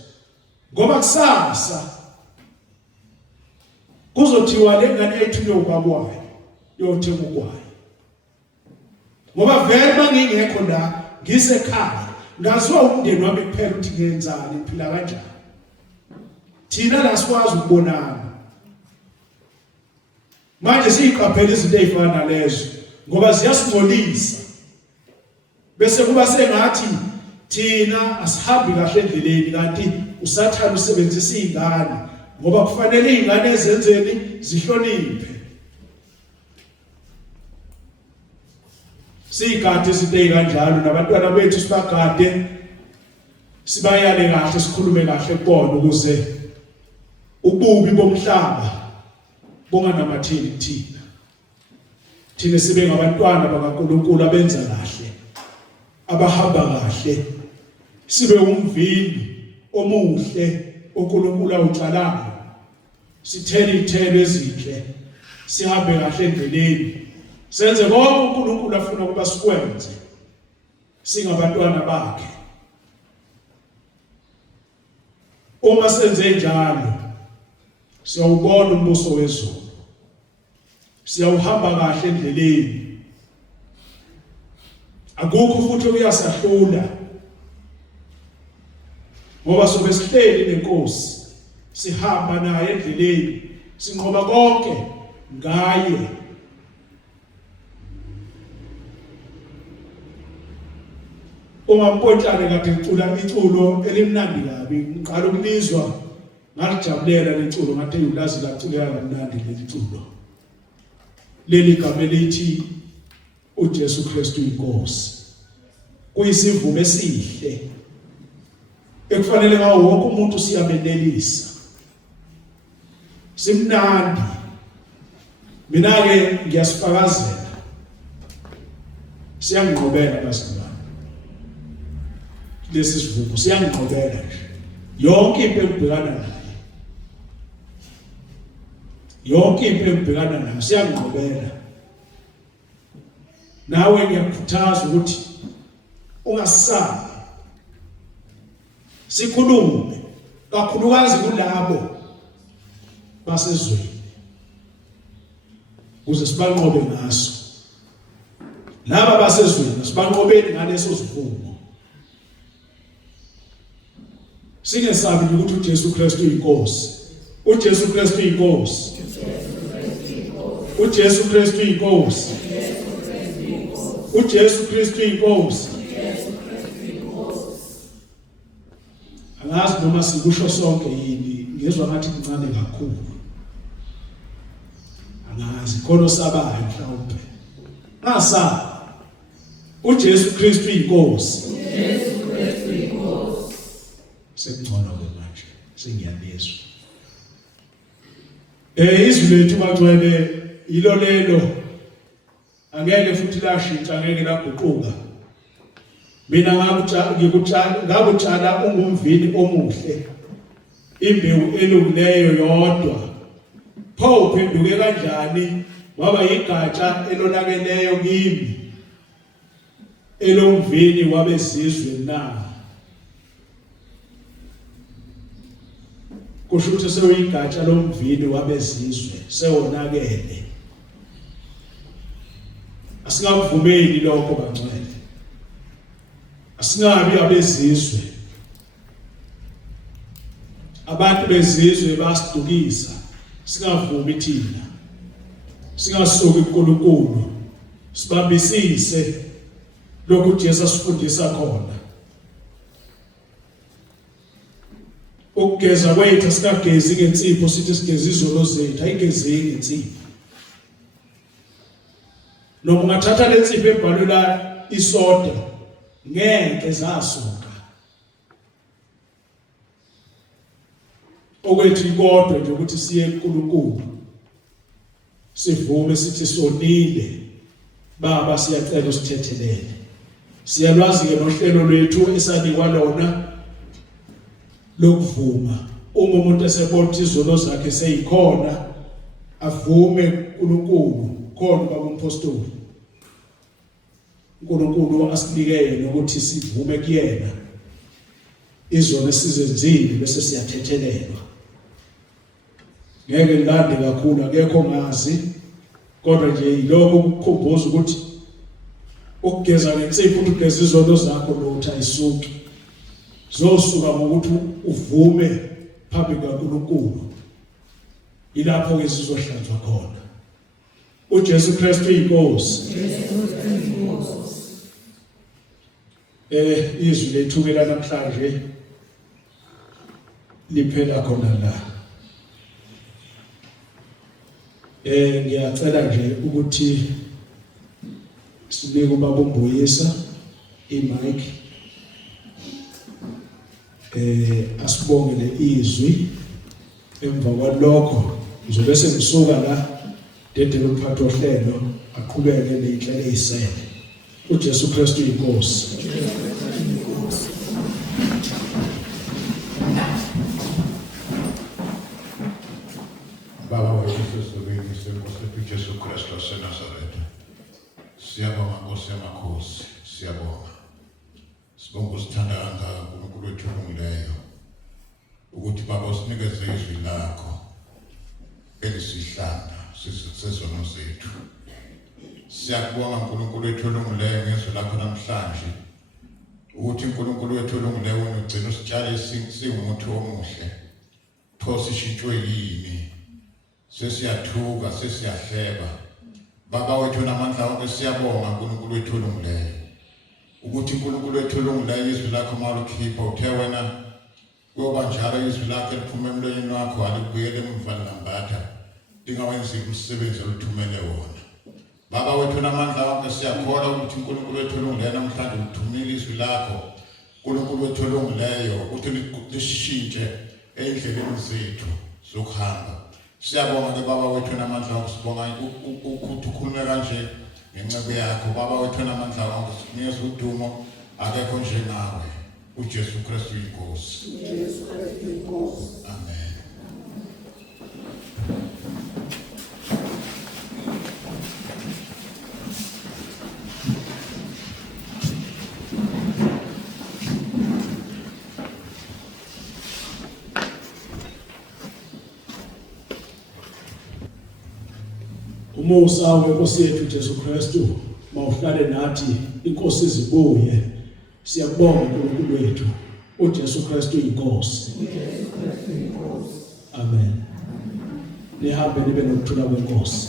ngoba kusasa kuzothiwa le ngane eyithunywe ubabwayo yothenga ugwayi. Ngoba vele mangingekho la ngisekhaya ngaziwa umndeni wami kuphela ukuthi ngenzani, ngiphila kanjani. Thina la sikwazi ukubonana manje, siyiqaphela izinto ezifana lezo ngoba ziyasingcolisa, bese kuba sengathi thina asihambi kahle endleleni, kanti usathana usebenzisa izingane ngoba kufanele izingane ezenzeni zihloniphe. Siyigade izinto ezikanjalo nabantwana bethu, sibagade, sibayale kahle, sikhulume kahle kubona ukuze ububi bomhlaba bunganamatheli kuthina. Thina sibe ngabantwana bakaNkulunkulu abenza kahle, abahamba kahle, sibe umvili omuhle uNkulunkulu awutshalayo, sithele izithelo ezinhle, sihambe kahle endleleni, senze konke uNkulunkulu afuna ukuba sikwenze singabantwana bakhe. Uma senze njalo siyawubona umbuso wezulu, siyawuhamba kahle endleleni, akukho futhi okuyasahlula ngoba sobe sihleli nenkosi, sihamba naye endleleni, sinqoba konke ngaye. Ungampontshane kade ngicula iculo elimnandi kabi, ngiqala ukulizwa ngalijabulela leculo, ngathi ulazi laculeka kamnandi leli culo. Leli gama elithi uJesu Kristu inkosi kuyisivumo esihle ekufanele ngawo wonke umuntu siyamenelisa, simnandi. Mina-ke ngiyasifakazela, siyangqobela bazalwane, lesi sivumo siyangqobela nje. Yonke into engibhekana nayo, yonke into engibhekana nayo siyangqobela. Nawe ngiyakukhuthaza ukuthi ungasabi, sikhulume kakhulukazi kulabo basezweni ukuze sibanqobe ngaso. Laba basezweni sibanqobeni ngaleso sivumo. Singesabi ukuthi uJesu Kristu inkosi, uJesu Kristu inkosi, uJesu Kristu inkosi, uJesu Kristu inkosi. Angazi noma sikusho sonke yini, ngizwa ngathi kuncane kakhulu. Angazi khona osabayo mhlawumbe. Ngasabi, uJesu Kristu inkosi. Sekungcono ke manje, sengiyabezwa. Izwi lethu bangcwele yilo lelo, angeke futhi lashintsha, angeke laguquka. Mina ngakutshala ungumvili omuhle, imbewu elungileyo yodwa. Pho uphenduke kanjani waba yigatsha elonakeleyo kimi, elomvili wabezizwe na? Kusho ukuthi seyigatsha lomvili wabezizwe, sewonakele. Asingavumeli lokho bangcwele, asingabi abezizwe abantu bezizwe basidukisa singavumi thina singasuki kuNkulunkulu sibambisise lokhu Jesu asifundisa khona. Ukugeza kwethu sikagezi ngensipho sithi sigeza izono zethu ayigezeki ngensipho. Noma ungathatha lensipho ebhalwe isoda ngeke zasuka. Okwethu kodwa nje ukuthi siye kuNkulunkulu sivume sithi sonile baba siyacela usithethelele. Siyalwazi ke nohlelo lwethu esanikwa lona lokuvuma. Uma umuntu esebona izono zakhe seyikhona avume kuNkulunkulu khona babumphostoli. uNkulunkulu asinikele ukuthi sivume kuyena izono esizenzile bese siyathethelelwa. Ngeke ngilande kakhulu akekho ngazi kodwa nje yiloko ukukhumbuza ukuthi ukugeza ngensipho ukuthi ugeza izono zakho lotha isuki zosuka ngokuthi uvume phambi kaNkulunkulu. Ilapho ke sizohlanzwa khona. uJesu Kristu inkosi. Izwi lethu ke namhlanje liphela khona la. Ngiyacela nje ukuthi sinike ubaba uMbuyisa imic asibongele izwi. Emva kwalokho ngizobe sengisuka la dedele umphathi ohlelo aqhubeke nezinhlelo ezisele. uJesu Kristu inkosi. Baba wethu sesibini senkosi Jesu Kristu waseNazaretha. Siyabonga Nkosi yamakhosi, siyabonga. Sibonga usithanda kangaka uNkulunkulu wethu olungileyo ukuthi baba usinikeze izwi lakho elisihlanda sezono zethu. Siyakubonga uNkulunkulu wethu olungileyo ngezwi lakho namhlanje ukuthi uNkulunkulu wethu olungileyo ugcina usitshale singumuthi omuhle. Pho sishintshwe yini? Sesiyathuka, sesiyahleba. Baba wethu namandla wonke siyabonga uNkulunkulu wethu olungileyo ukuthi uNkulunkulu wethu olungileyo izwi lakho malukhipha uthe wena kuyoba njalo izwi lakho liphuma emlonyeni wakho alibuyele emva lambatha lingawenzi umsebenzi oluthumele wona. Baba wethu namandla wonke siyakholwa ukuthi uNkulunkulu wethu olungileyo namhlanje uthumile izwi lakho uNkulunkulu wethu olungileyo ukuthi lishintshe endleleni zethu zokuhamba. Siyabonga ke baba wethu namandla wonke sibonga ukuthi ukhulume kanje ngenceku yakho. Baba wethu namandla wonke sinikeza udumo akekho njengawe uJesu Kristu inkosi. Amen. Umusa wenkosi yethu Jesu Kristu mawuhlale nathi inkosi izibuye. Siyabonga uNkulunkulu wethu uJesu Kristu inkosi. Amen. Nihambe nibe nokuthula kwenkosi.